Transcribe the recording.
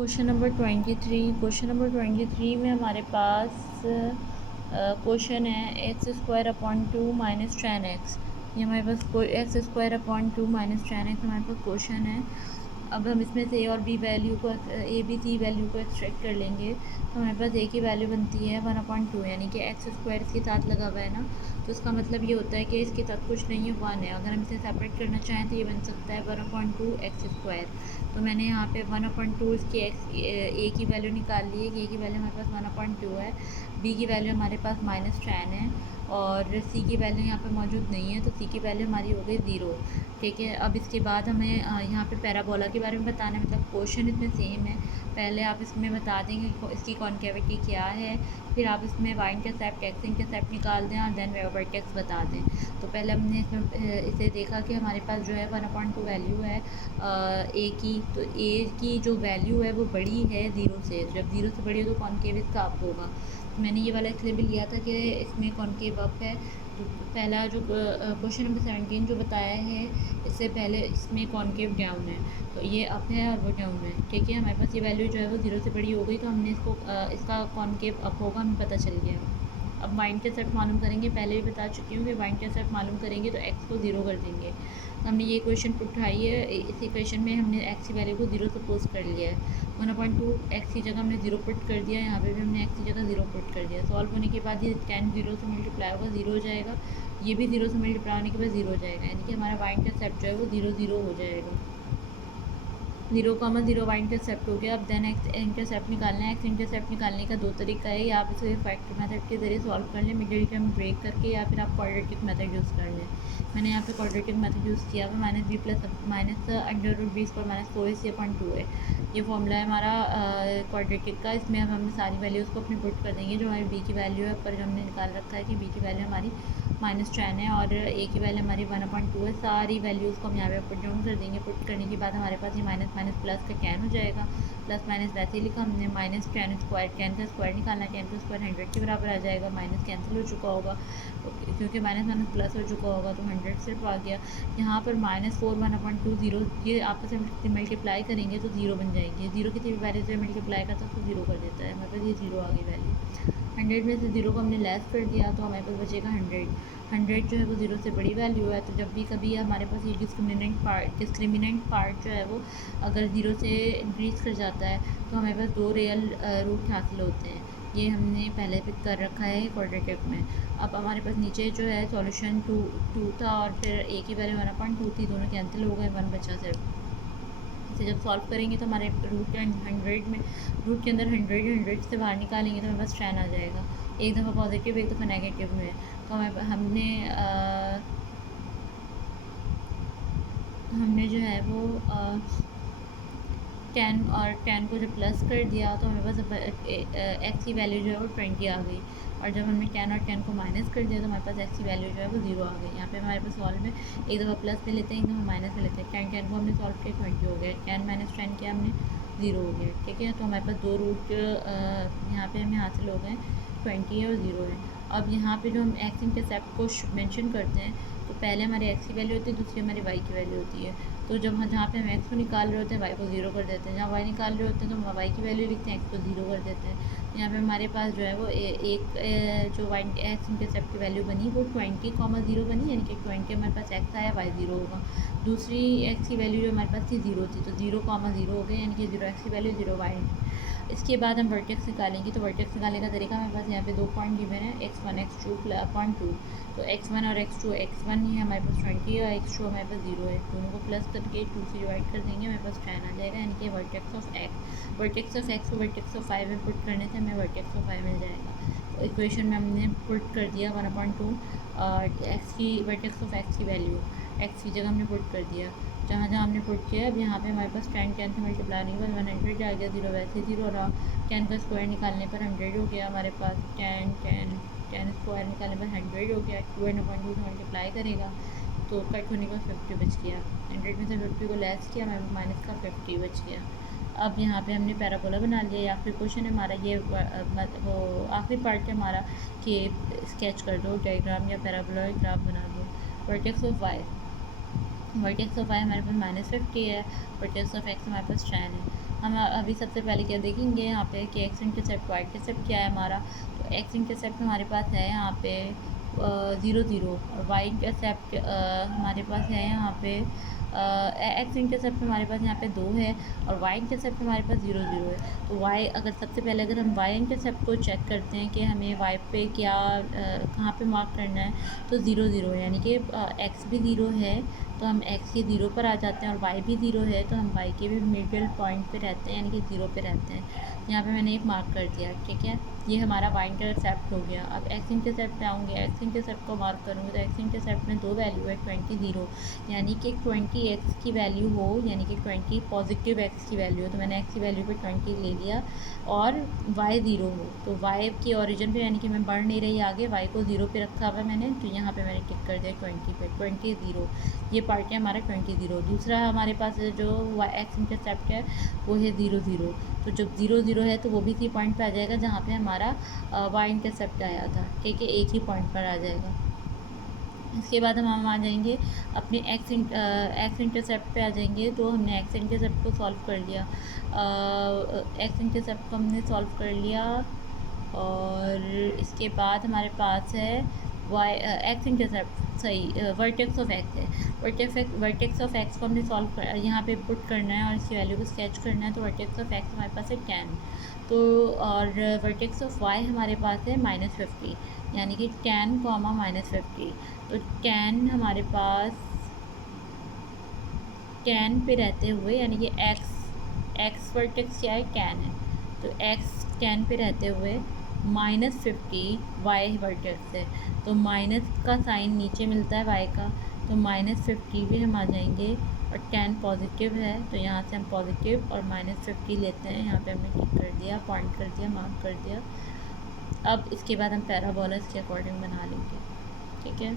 Question number 23 में हमारे पास question है x square upon 2 minus ten x. ये हमारे पास कोई x square upon 2 minus ten x हमारे पास क्वेश्चन है। अब हम इसमें से ए और बी वैल्यू को ए बी सी वैल्यू को एक्सट्रैक्ट कर लेंगे तो हमारे पास ए की वैल्यू बनती है 1/2, यानी कि एक्स स्क्वायर इसके साथ लगा हुआ है ना, तो इसका मतलब ये होता है कि इसके साथ कुछ नहीं है, 1 है। अगर हम इसे सेपरेट करना चाहें तो ये बन सकता है 1/2 एक्स स्क्वायर। तो मैंने यहाँ पे 1/2 इसकी ए की वैल्यू निकाल ली है कि ए की वैल्यू हमारे पास 1/2 है, बी की वैल्यू हमारे पास -10 है और सी की वैल्यू यहाँ पे मौजूद नहीं है, तो सी की वैल्यू हमारी हो गई 0। ठीक है, अब इसके बाद हमें यहाँ पे पैराबोला के बारे में बताना है, मतलब क्वेश्चन इसमें सेम है। पहले आप इसमें बता देंगे इसकी कॉन्केविटी क्या है, फिर आप इसमें वाई इंटरसेप्ट एक्स इंटरसेप्ट निकाल दें और देन वर्टेक्स बता दें। तो पहले हमने इसमें इसे देखा कि हमारे पास जो है 1/2 वैल्यू है ए की, तो ए की जो वैल्यू है वो बड़ी है 0 से। जब 0 से बड़ी हो तो कॉन्केव इसका अप होगा। तो मैंने ये वाला इसलिए भी लिया था कि इसमें कॉन्केव अप है। तो पहला जो क्वेश्चन नंबर 17 जो बताया है, इससे पहले इसमें कॉन्केव डाउन है, तो ये अप है और वो डाउन है। ठीक है, हमारे पास ये वैल्यू जो है वो 0 से बड़ी हो गई, तो हमने इसको इसका कॉन्केव अप होगा हमें पता चल गया। अब वाई इंटरसेप्ट मालूम करेंगे, पहले भी बता चुकी हूँ कि वाई इंटरसेप्ट मालूम करेंगे तो एक्स को 0 कर देंगे। तो हमने ये क्वेश्चन उठाई है, इस इक्वेशन में हमने एक्स की वैल्यू को 0 सपोज कर लिया है। 1/2 एक्स की जगह हमने 0 पुट कर दिया, यहाँ पे भी हमने एक्स की जगह 0 पुट कर दिया। सॉल्व होने के बाद ये 10 0 से मल्टीप्लाई होगा 0 हो जाएगा, ये भी 0 से मल्टीप्लाई होने के बाद 0 हो जाएगा, यानी कि हमारा वाई इंटरसेप्ट जो है वो 0 0 हो जाएगा। 0,0 वाई इंटरसेप्ट हो गया। अब देन एक्स इंटरसेप्ट निकालना है। एक्स इंटरसेप्ट निकालने का 2 तरीका है, या आप इसे फैक्टर मेथड के ज़रिए सॉल्व कर लें मिडिल टर्म ब्रेक करके, या फिर आप क्वाड्रेटिक मेथड यूज़ कर लें। मैंने यहाँ पे क्वाड्रेटिक मेथड यूज़ किया हुआ, -b प्लस -√b²-4ac/2 है। ये फॉर्मूला है हमारा क्वाड्रेटिक का। इसमें अब हमने सारी वैल्यूज़ को अपने पुट कर देंगे। जो हमारी बी की वैल्यू है, पर हमने निकाल रखा है कि बी की वैल्यू हमारी -10 है और ए की वैल्यू हमारी 1/2 है। सारी वैल्यूज़ को हम यहाँ पे पुट डाउन कर देंगे। पुट करने के बाद हमारे पास ये माइनस माइनस प्लस का 10 हो जाएगा। प्लस माइनस वैसे ही लिखा हमने, -10 स्क्वायर, 10 का स्क्वायर निकालना है, 10 का स्क्वायर 100 के बराबर आ जाएगा। माइनस कैंसिल हो चुका होगा, क्योंकि माइनस माइनस प्लस हो चुका होगा तो 100 सिर्फ आ गया। यहाँ पर -4 1/2 0, ये आपस में मल्टीप्लाई करेंगे तो 0 बन जाएंगे। 0 किसी भी वैल्यू से मल्टीप्लाई करता है तो 0 कर देता है, मतलब ये 0 आ गई वैल्यू। 100 में से 0 को हमने लेस कर दिया तो हमारे पास बचेगा 100। 100 जो है वो 0 से बड़ी वैल्यू है, तो जब भी कभी हमारे पास ये डिस्क्रिमिनेंट पार्ट जो है वो अगर 0 से इंक्रीज़ कर जाता है तो हमारे पास 2 रियल रूट हासिल होते हैं। ये हमने पहले पिक कर रखा है क्वाड्रेटिक में। अब हमारे पास नीचे जो है सॉल्यूशन 2 था और फिर ए की वैल्यू 1/2 थी, दोनों कैंसिल हो गए, 1 बचा सिर्फ। इसे जब सॉल्व करेंगे तो हमारे रूट के अंदर 100 से बाहर निकालेंगे तो हमारे पास 10 आ जाएगा। एक दफ़ा पॉजिटिव एक दफ़ा नेगेटिव में, तो हमने जो है वो 10 और 10 को जब प्लस कर दिया तो हमारे पास एक्स की वैल्यू जो है वो 20 आ गई। और जब हमने 10 और 10 को माइनस कर दिया तो हमारे पास एक्स की वैल्यू जो है वो 0 आ गई। यहाँ पे हमारे पास सॉल्व में एक दफ़ा प्लस में लेते हैं, एक दफ़ा माइनस में लेते हैं। 10 को हमने सॉल्व किया 20 हो गया, 10 - 10 किया हमने 0 हो गया। ठीक है, तो हमारे पास 2 रूट यहाँ पे हमें हासिल हो गए, 20 है और 0 है। अब यहाँ पे जो हम एक्स इंटरसेप्ट को मेंशन करते हैं तो पहले हमारी एक्स की वैल्यू होती है, दूसरी हमारी वाई की वैल्यू होती है। तो जब जहाँ पे हम एक्स को निकाल रहे होते हैं वाई को 0 कर देते हैं, जहाँ वाई निकाल रहे होते हैं तो वाई की वैल्यू लिखते हैं, एक्स को 0 कर देते हैं। यहाँ पे हमारे पास जो है वो जो वाई एक्स इंटरसेप्ट की वैल्यू बनी वो 20,0 बनी, यानी कि 20 हमारे पास एक्स आया, वाई 0 होगा। दूसरी एक्स की वैल्यू जो हमारे पास थी 0 थी, तो 0,0 हो गए, यानी कि 0 एक्स की वैल्यू 0 वाई। इसके बाद हम वर्टेक्स निकालेंगे, तो वर्टेक्स निकालने का तरीका हमारे पास यहाँ पे 2 पॉइंट गिवन है, x1 x2 तो x1 और x2, x1 ही हमारे पास 20 है और x2 हमारे पास 0 है। दोनों को प्लस करके 2 से डिवाइड कर देंगे, हमारे पास 10 आ जाएगा, यानी कि वर्टेक्स ऑफ x को वर्टेक्स ऑफ 5 में पुट करने से हमें वर्टेक्स ऑफ 5 मिल जाएगा। तो इक्वेशन में हमने पुट कर दिया 1/2 और एक्स की वर्टेक्स ऑफ एक्स की वैल्यू एक्स की जगह हमने पुट कर दिया। जहाँ जहाँ हमने पुट किया, अब यहाँ पे हमारे पास 10 से मल्टीप्लाई नहीं हुआ, 100 आ गया, 0 वैसे 0 रहा। 10 का स्क्वायर निकालने पर 100 हो गया हमारे पास, 10 स्क्वायर निकालने पर 100 हो गया। 2/2 से मल्टीप्लाई करेगा तो कट होने का 50 बच गया। 100 में से 50 को लेस किया, हमारे माइनस का 50 बच गया। अब यहाँ पे हमने पैराबोला बना लिया। या फिर क्वेश्चन है हमारा ये वो आखिरी पार्ट है हमारा कि स्केच कर दो डायग्राम या पैराबोला ग्राफ बना दो। वर्टेक्स ऑफ वाई हमारे पास -50 है, वर्टेक्स ऑफ एक्स हमारे पास 10 है। हम अभी सबसे पहले क्या देखेंगे यहाँ पे कि एक्स इंटरसेप्ट वाई इंटरसेप्ट क्या है हमारा। तो एक्स इंटरसेप्ट हमारे पास है यहाँ पे 0 0 और वाई इंटरसेप्ट हमारे पास है यहाँ पे एक्स इंटरसेप्ट हमारे पास यहाँ पे 2 है और वाई इंटरसेप्ट हमारे पास 0 0 है। तो वाई अगर सबसे पहले अगर हम वाई इंटरसेप्ट को चेक करते हैं कि हमें वाई पे क्या कहाँ पे मार्क करना है, तो 0 0 यानी कि एक्स भी 0 है तो हम एक्स के 0 पर आ जाते हैं और वाई भी 0 है तो हम वाई के भी मिडिल पॉइंट पे रहते हैं यानी कि 0 पे रहते हैं। यहाँ पे मैंने एक मार्क कर दिया, ठीक है। ये हमारा वाई इंटरसेप्ट हो गया। अब एक्स इंटरसेप्ट पे आऊँगी, एक्स इंटरसेप्ट को मार्क करूँगी तो एक्स इंटरसेप्ट में 2 वैल्यू है 20 0 यानी कि 20 एक्स की वैल्यू हो यानी कि 20 पॉजिटिव एक्स की वैल्यू हो तो मैंने एक्स की वैल्यू पे 20 ले लिया और वाई 0 हो तो वाई की ओरिजिन पे यानी कि मैं बढ़ नहीं रही आगे, वाई को 0 पे रखा हुआ मैंने तो यहाँ पे मैंने टिक कर दिया 20 पे 20 0। ये पार्ट है हमारा 20 0। दूसरा हमारे पास जो एक्स इंटरसेप्ट है वो है 0 0। तो जब 0 0 है तो वो भी इसी पॉइंट पे आ जाएगा जहाँ पे हमारा वाई इंटरसेप्ट आया था, ठीक है, एक ही पॉइंट पर आ जाएगा। इसके बाद हम आ जाएंगे अपने एक्स इंटरसेप्ट पे आ जाएंगे। तो हमने एक्स इंटरसेप्ट को सॉल्व कर लिया, एक्स इंटरसेप्ट को हमने सॉल्व कर लिया और इसके बाद हमारे पास है वाई एक्स इंटरसेप्ट सही वर्टेक्स ऑफ एक्स है। वर्टेक्स ऑफ एक्स को हमने सॉल्व कर यहाँ पे पुट करना है और इसकी वैल्यू को स्केच करना है। तो वर्टेक्स ऑफ एक्स हमारे पास है 10 तो और वर्टेक्स ऑफ वाई हमारे पास है -50 यानी कि 10 -50। तो 10 हमारे पास 10 पे रहते हुए यानी कि एक्स वर्टेक्स क्या है 10 है तो एक्स 10 पे रहते हुए -50 वाई वर्टेक्स है तो माइनस का साइन नीचे मिलता है वाई का तो -50 भी हम आ जाएंगे और 10 पॉजिटिव है तो यहाँ से हम पॉजिटिव और -50 लेते हैं। यहाँ पे हमने टिक कर दिया, पॉइंट कर दिया, मार्क कर दिया। अब इसके बाद हम पैराबोला के अकॉर्डिंग बना लेंगे, ठीक है।